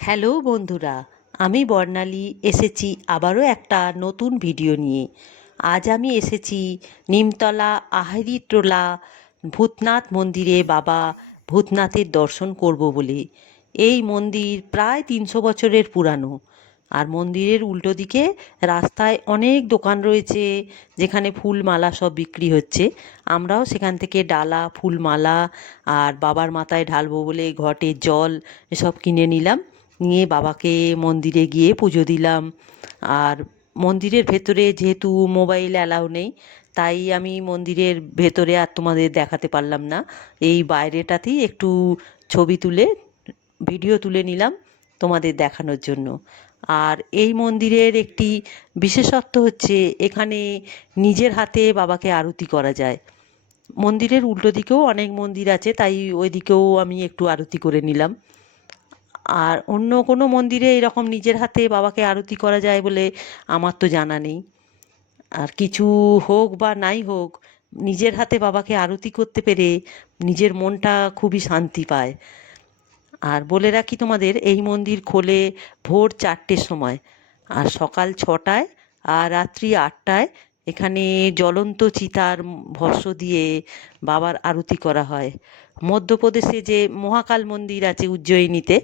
Hello বন্ধুরা, আমি বর্ণালী এসেছি আবারও একটা নতুন ভিডিও নিয়ে। আজ আমি এসেছি নিমতলা আহারিটোলা ভূতনাথ মন্দিরে বাবা ভূতনাথের দর্শন করব বলে। এই মন্দির প্রায় 300 বছরের পুরানো। আর মন্দিরের উল্টো দিকে রাস্তায় অনেক দোকান রয়েছে, যেখানে ফুল মালা সব বিক্রি হচ্ছে। আমরাও সেখান থেকে ডালা, ফুলমালা আর বাবার মাথায় ঢালবো বলে ঘটের জল এসব কিনে নিলাম। নিয়ে বাবাকে মন্দিরে গিয়ে পুজো দিলাম। আর মন্দিরের ভেতরে যেহেতু মোবাইল অ্যালাউ নেই, তাই আমি মন্দিরের ভেতরে আর তোমাদের দেখাতে পারলাম না। এই বাইরেটাতেই একটু ছবি তুলে ভিডিও তুলে নিলাম তোমাদের দেখানোর জন্য। আর এই মন্দিরের একটি বিশেষত্ব হচ্ছে এখানে নিজের হাতে বাবাকে আরতি করা যায়। মন্দিরের উল্টো দিকেও অনেক মন্দির আছে, তাই ওই দিকেও আমি একটু আরতি করে নিলাম। আর অন্য কোনো মন্দিরে এরকম নিজের হাতে বাবাকে আরতি করা যায় বলে আমার তো জানা নেই। আর কিছু হোক বা নাই হোক, নিজের হাতে বাবাকে আরতি করতে পেরে নিজের মনটা খুবই শান্তি পায়। আর বলে রাখি তোমাদের, এই মন্দির খোলে ভোর 4টের সময়, আর সকাল 6টায় আর রাত্রি 8টায় এখানে জ্বলন্ত চিতার ভস্ম দিয়ে বাবার আরতি করা হয়। মধ্যপ্রদেশে যে মহাকাল মন্দির আছে উজ্জয়িনীতে,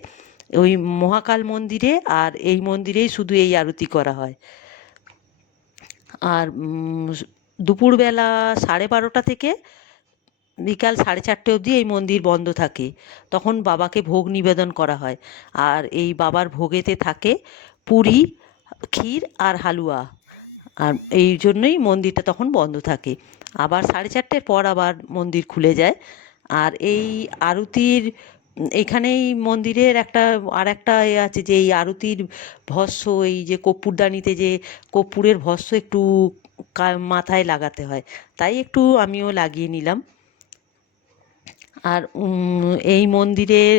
ওই মহাকাল মন্দিরে আর এই মন্দিরেই শুধু এই আরতি করা হয়। আর দুপুরবেলা 12:30 থেকে বিকাল 4:30 অবধি এই মন্দির বন্ধ থাকে। তখন বাবাকে ভোগ নিবেদন করা হয়। আর এই বাবার ভোগেতে থাকে পুরি, ক্ষীর আর হালুয়া। আর এই জন্যই মন্দিরটা তখন বন্ধ থাকে। আবার 4:30 পর আবার মন্দির খুলে যায়। আর এই আরতির এখানেই মন্দিরের একটা আর একটা আছে, যে এই আরতির ভস্ম, এই যে কর্পূরদানিতে যে কর্পূরের ভস্ম একটু মাথায় লাগাতে হয়, তাই একটু আমিও লাগিয়ে নিলাম। আর এই মন্দিরের